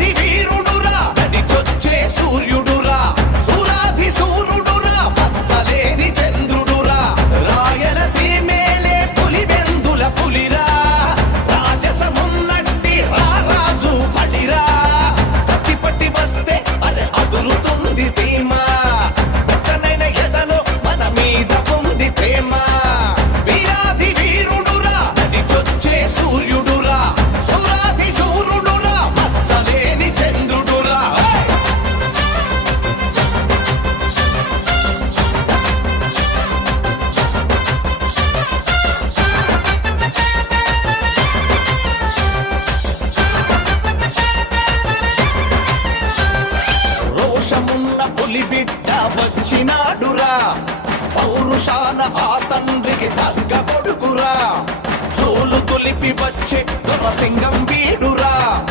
వీరాధి వీరుడురా నడిచొచ్చే సూర్యుడురా సూరాధి సూర్యుడురా మచ్చలేని చంద్రుడురా రాయలసీమేలే పులివెందుల పులిరా రాజసమున్నట్టి రారాజు బలిరా కత్తిపట్టి వస్తే అరే అదురుతుంది సీమ ఒక్కనైన ఎదలో మన మీద ఉంది ప్రేమ వీరాధి వీరుడురా నడిచొచ్చే సూర్యుడురా సూరాధి సూర్యుడురా మచ్చలేని చంద్రుడురా రోషమున్న పులి బిడ్డ వచ్చినాడురా పౌరుషాన ఆ తండ్రికి తగ్గ కొడుకురా చోలు తొలిపి వచ్చే దొరసింగం